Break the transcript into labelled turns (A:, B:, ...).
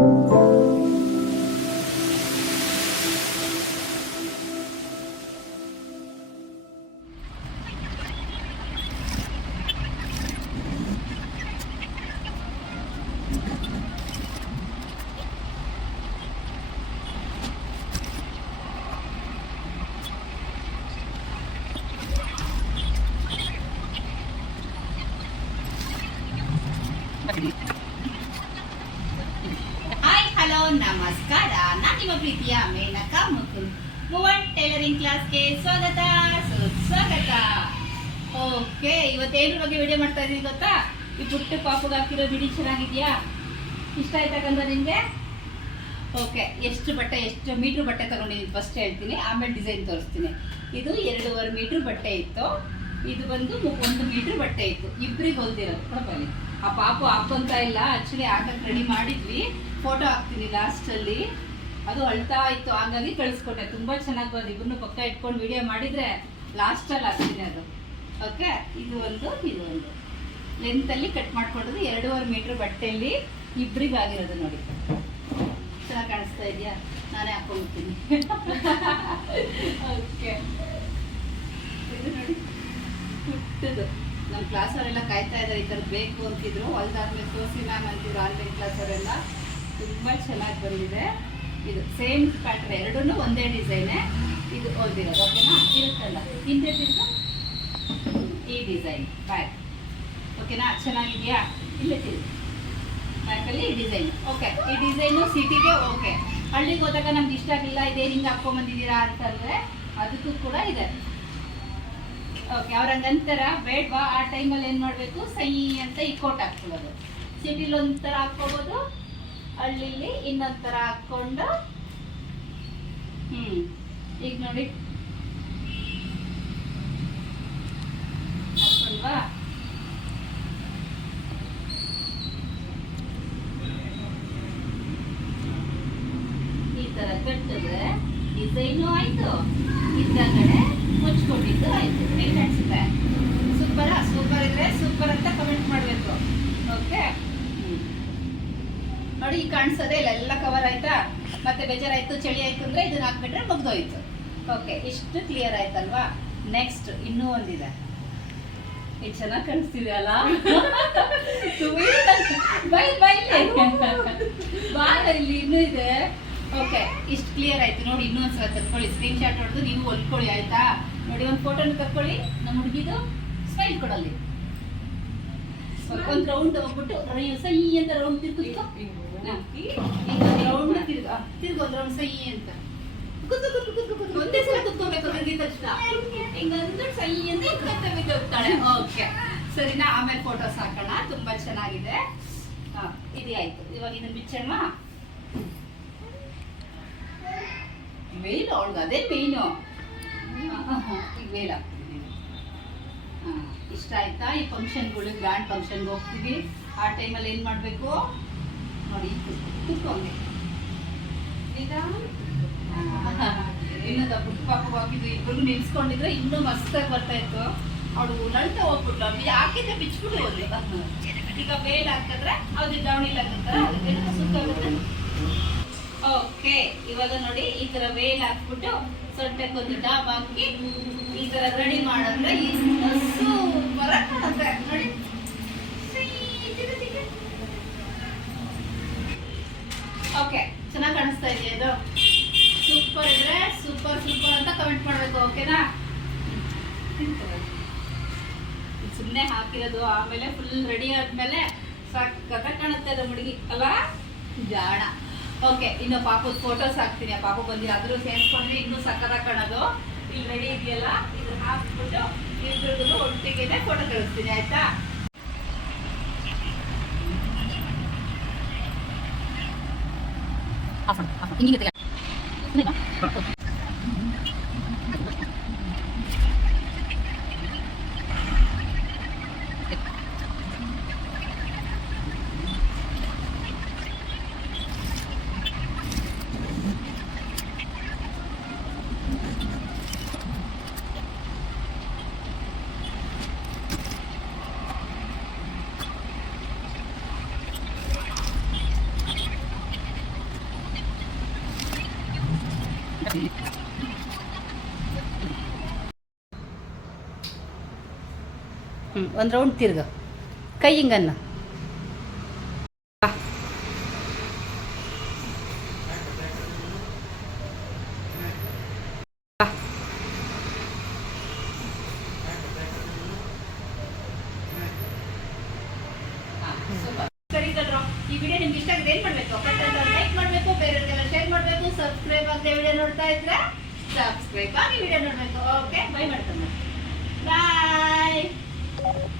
A: Thank you. ನಮಸ್ಕಾರ. ನಾನು ನಿಮ್ಮ ಪ್ರೀತಿಯ ಮೇನಕಾ ಮುಕುಂದ್ ಮೂವನ್ ಟೈಲರಿಂಗ್ ಕ್ಲಾಸ್ಗೆ ಸ್ವಾಗತ. ಸುಸ್ವಾಗತ ಓಕೆ ಇವತ್ತೇನು ಬಗ್ಗೆ ವಿಡಿಯೋ ಮಾಡ್ತಾ ಇದೀನಿ ಗೊತ್ತಾ? ಈ ಪುಟ್ಟ ಪಾಪುಗೆ ಹಾಕಿರೋ ಬಿಡಿ ಚೆನ್ನಾಗಿದೆಯಾ? ಇಷ್ಟ ಆಯ್ತಕ್ಕಂತ ನಿಮಗೆ ಓಕೆ, ಎಷ್ಟು ಬಟ್ಟೆ, ಎಷ್ಟು ಮೀಟ್ರ್ ಬಟ್ಟೆ ತಗೊಂಡಿದ್ದೀನಿ ಫಸ್ಟ್ ಹೇಳ್ತೀನಿ. ಆಮೇಲೆ ಡಿಸೈನ್ ತೋರಿಸ್ತೀನಿ. ಇದು ಎರಡೂವರೆ ಮೀಟ್ರ್ ಬಟ್ಟೆ ಇತ್ತು. ಇದು ಬಂದು ಒಂದು ಮೀಟ್ರ್ ಬಟ್ಟೆ ಇತ್ತು. ಇಬ್ಬರಿಗೆ ಹೊಲ್ದಿರೋದು. ಕೂಡ ಬನ್ನಿ. ಆ ಪಾಪು ಹಾಕೊಂತ ಇಲ್ಲ. ಆಕ್ಚುಲಿ ಹಾಕಕ್ಕೆ ರೆಡಿ ಮಾಡಿದ್ವಿ. ಫೋಟೋ ಹಾಕ್ತೀನಿ ಲಾಸ್ಟಲ್ಲಿ ಅದು ಅಳ್ತಾ ಇತ್ತು, ಹಾಗಾಗಿ ಕಳಿಸ್ಕೊಟ್ಟೆ. ತುಂಬ ಚೆನ್ನಾಗಿ ಬಂದು ಇಬ್ಬರನ್ನು ಪಕ್ಕ ಇಟ್ಕೊಂಡು ವಿಡಿಯೋ ಮಾಡಿದರೆ ಲಾಸ್ಟಲ್ಲಿ ಹಾಕ್ತೀನಿ ಅದು. ಓಕೆ ಇದು ಒಂದು ಇದು ಒಂದು. ಲೆಂತಲ್ಲಿ ಕಟ್ ಮಾಡ್ಕೊಂಡಿದ್ದು ಎರಡೂವರೆ ಮೀಟ್ರ್ ಬಟ್ಟೆಯಲ್ಲಿ ಇಬ್ಬರಿಗೆ ಆಗಿರೋದು ನೋಡಿ. ಚೆನ್ನಾಗಿ ಕಾಣಿಸ್ತಾ ಇದೆಯಾ? ನಾನೇ ಹಾಕೊಂಡ್ಬಿಡ್ತೀನಿ. ಓಕೆ ಇದು ನೋಡಿ. ಪುಟ್ಟದು ನಮ್ಮ ಕ್ಲಾಸ್ ಅವರೆಲ್ಲ ಕಾಯ್ತಾ ಇದ್ದಾರೆ ಈ ಥರ ಬೇಕು ಅಂತಿದ್ರು. ಹೊಲ್ದಾದ್ಮೇಲೆ ತೋರಿಸಿ ಮ್ಯಾಮ್ ಅಂತಿದ್ರು, ಆನ್ಲೈನ್ ಕ್ಲಾಸ್ ಅವರೆಲ್ಲ. ತುಂಬ ಚೆನ್ನಾಗಿ ಬಂದಿದೆ. ಇದು ಸೇಮ್ ಪ್ಯಾಟರ್ನ್ ಎರಡೂ ಒಂದೇ ಡಿಸೈನೇ ಇದು ಓದಿರೋದು ಓಕೆನಾ ಇರುತ್ತಲ್ಲ? ಹಿಂದೆ ತಿರ್ಗ ಈ ಡಿಸೈನ್ ಬ್ಯಾಕ್ ಓಕೆನಾ ಚೆನ್ನಾಗಿದೆಯಾ? ಇಲ್ಲೇ ತಿರ್ಗು. ಬ್ಯಾಕಲ್ಲಿ ಈ ಡಿಸೈನ್ ಓಕೆ ಈ ಡಿಸೈನು ಸಿಟಿಗೆ ಓಕೆ ಹಳ್ಳಿಗೆ ಹೋದಾಗ ನಮ್ಗೆ ಇಷ್ಟ ಆಗಲಿಲ್ಲ, ಇದೇ ಹಿಂಗೆ ಹಾಕ್ಕೊಂಬಂದಿದ್ದೀರಾ ಅಂತಂದರೆ ಅದಕ್ಕೂ ಕೂಡ ಇದೆ. ಓಕೆ ಅವ್ರ ನಂತರ ಬೇಡವಾ? ಆ ಟೈಮಲ್ಲಿ ಏನು ಮಾಡಬೇಕು? ಸೈ ಅಂತ ಈ ಕೋಟ್ ಹಾಕ್ಕೊಳ್ಳೋದು. ಸಿಟಿಲಿ ಒಂಥರ ಹಾಕ್ಕೋಬೋದು. ಹಳ್ಳಿಲಿ ಇನ್ನೊಂಥರ ಹಾಕೊಂಡು ಹ್ಮ್, ಈಗ ನೋಡಿ. ಅಲ್ವಾ ಈ ತರ ಕಟ್ಟಿದ್ರೆ ಡಿಸೈನು ಆಯ್ತು. ಇದ್ರಗಡೆ ಮುಚ್ಕೊಂಡಿದ್ದು ಆಯ್ತು. ಹೇಗೆ ಕಾಣಿಸುತ್ತೆ? ಸೂಪರಾ? ಸೂಪರ್ ಇದ್ರೆ ಸೂಪರ್ ಅಂತ ಕಮೆಂಟ್ ಮಾಡಬೇಕು. ಓಕೆ ನೋಡಿ ಈಗ ಕಾಣಿಸೋದೆ ಇಲ್ಲ, ಎಲ್ಲ ಕವರ್ ಆಯ್ತಾ? ಮತ್ತೆ ಬೇಜಾರಾಯ್ತು ಚಳಿ ಆಯ್ತು ಅಂದ್ರೆ ಇದನ್ನ ಹಾಕ್ಬಿಟ್ರೆ ಮುಗ್ದೋಯ್ತು. ಓಕೆ ಇಷ್ಟು ಕ್ಲಿಯರ್ ಆಯ್ತಲ್ವಾ? ನೆಕ್ಸ್ಟ್ ಇನ್ನೂ ಒಂದಿದೆ. ಇದು ಚೆನ್ನಾಗಿ ಕಾಣಿಸ್ತಿದೆ ಅಲ್ಲ? ಬೈ ಇಲ್ಲಿ ಇನ್ನೂ ಇದೆ. ಓಕೆ ಇಷ್ಟು ಕ್ಲಿಯರ್ ಆಯ್ತು. ನೋಡಿ ಇನ್ನೂ ಒಂದ್ಸಲ ಸ್ಕ್ರೀನ್ ಶಾಟ್ ಹೊಡೆದು ನೀವು ಹೊಲ್ಕೊಳ್ಳಿ, ಆಯ್ತಾ? ನೋಡಿ ಒಂದು ಫೋಟೋನ ತಕ್ಕೊಳ್ಳಿ ನಮ್ಮ ಹುಡುಗಿದು ಸ್ಮೈಲ್ ಕೊಡಲ್ಲಿ ಒಂದು ರೌಂಡ್ ಹೋಗ್ಬಿಟ್ಟು ಸೈ ಅಂತ ರೌಂಡ್ ರೌಂಡ್ ತಿರ್ಗ ರೌಂಡ್ ಸೈ ಅಂತ. ಕುತ್ತು ಕುತ್ತು ಕುತ್ತು ಕುತ್ತು ಒಂದೇ ಸಲ ಕುತ್ಕೋಬೇಕು ತಿರ್ಗಿದ ತಕ್ಷಣ. ಹಿಂಗಂದ್ರೆ ಸೈ ಅಂತ ಓಕೆ. ಸರಿನಾ ಆಮೇಲೆ ಫೋಟೋಸ್ ಹಾಕೋಣ. ತುಂಬಾ ಚೆನ್ನಾಗಿದೆ. ಹಾ ಇದು ಆಯ್ತು. ಇವಾಗ ಇದನ್ನ ಬಿಚ್ಚೋಣ ಮೇಲು ಅವಳಿಗೆ ಅದೇ ಮೇಯ್ನು ಈಗ ಮೇಲ್ ಹಾಕ್ತೀನಿ ಇಷ್ಟ ಆಯ್ತಾ? ಈ ಫಂಕ್ಷನ್ಗಳು ಗ್ರ್ಯಾಂಡ್ ಫಂಕ್ಷನ್ಗೆ ಹೋಗ್ತೀವಿ. ಆ ಟೈಮಲ್ಲಿ ಏನು ಮಾಡಬೇಕು? ನೋಡಿ, ಕುತ್ಕೊಂಡೆ. ಇನ್ನೊಂದು ಪುಟ್ಟ ಪಾಪ ಹಾಕಿದ್ದು ಇಬ್ಬರು ನಿಲ್ಸ್ಕೊಂಡಿದ್ರೆ ಇನ್ನೂ ಮಸ್ತಾಗಿ ಬರ್ತಾ ಇತ್ತು. ಅವಳು ನಳ್ತಾ ಹೋಗ್ಬಿಟ್ಲು. ಅಲ್ಲಿ ಹಾಕಿದ್ರೆ ಬಿಚ್ಬಿಟ್ಟು ಹೋದ್ಲಿ. ಈಗ ಬೇಲ್ ಹಾಕಿದ್ರೆ ಅದು ಡೌನಿಲ್ ಹಾಕಿರ್ತಾರೆ ಅದಕ್ಕೆ ಸುತ್ತಾಗುತ್ತೆ. ಓಕೆ, ಇವಾಗ ನೋಡಿ, ಈ ತರ ವೇಲ್ ಹಾಕ್ಬಿಟ್ಟು ಒಂದು ಡಾಬ್ ಹಾಕಿ ಈ ತರ ರೆಡಿ ಮಾಡಿದ್ರೆ ಈ ಸೂಪರ್ ಓಕೆನಾ ಸುಮ್ಮನೆ ಹಾಕಿರೋದು, ಆಮೇಲೆ ಫುಲ್ ರೆಡಿ ಆದ್ಮೇಲೆ ಸಖತ ಕಾಣುತ್ತೆ ಅದು ಹುಡುಗಿ ಅಲ್ಲ ಜಾಣ. ಓಕೆ ಇನ್ನು ಪಾಪದ ಫೋಟೋಸ್ ಹಾಕ್ತೀನಿ. ಆ ಪಾಪು ಬಂದಿ ಅದ್ರೂ ಸೇರಿಸ್ಕೊಂಡ್ರೆ ಇನ್ನೂ ಸಕ್ಕದ ಕಾಣೋದು. ಇಲ್ಲಿ ರೆಡಿ ಇದೆಯಲ್ಲ ಇದು ಹಾಕ್ಬಿಟ್ಟು ಇದ್ರದ್ದು ಒಟ್ಟಿಗೆ ಫೋಟೋ ಕಳಿಸ್ತೀನಿ ಆಯ್ತಾ? ಹಿಂಗಿಗೆ ಹ್ಞೂ ಒಂದು ರೌಂಡ್ ತಿರ್ಗ. ಕೈ ಹಿಂಗನ್ನ. ಈ ವಿಡಿಯೋ ನಿಮ್ಗೆ ಇಷ್ಟ ಆಗಿದೆ, ಏನು ಮಾಡಬೇಕು? ಪಟ್ಟಂತ ಲೈಕ್ ಮಾಡಬೇಕು, ಬೇರೆಯವರಿಗೆಲ್ಲ ಶೇರ್ ಮಾಡಬೇಕು ಸಬ್ಸ್ಕ್ರೈಬ್ ಆಗದೆ ವಿಡಿಯೋ ನೋಡ್ತಾ ಇದ್ರೆ ಸಬ್ಸ್ಕ್ರೈಬ್ ಆಗಿ ವಿಡಿಯೋ ನೋಡಬೇಕು. ಓಕೆ ಬೈ ಮಾಡ್ತಾನೆ. ಬಾಯ್ you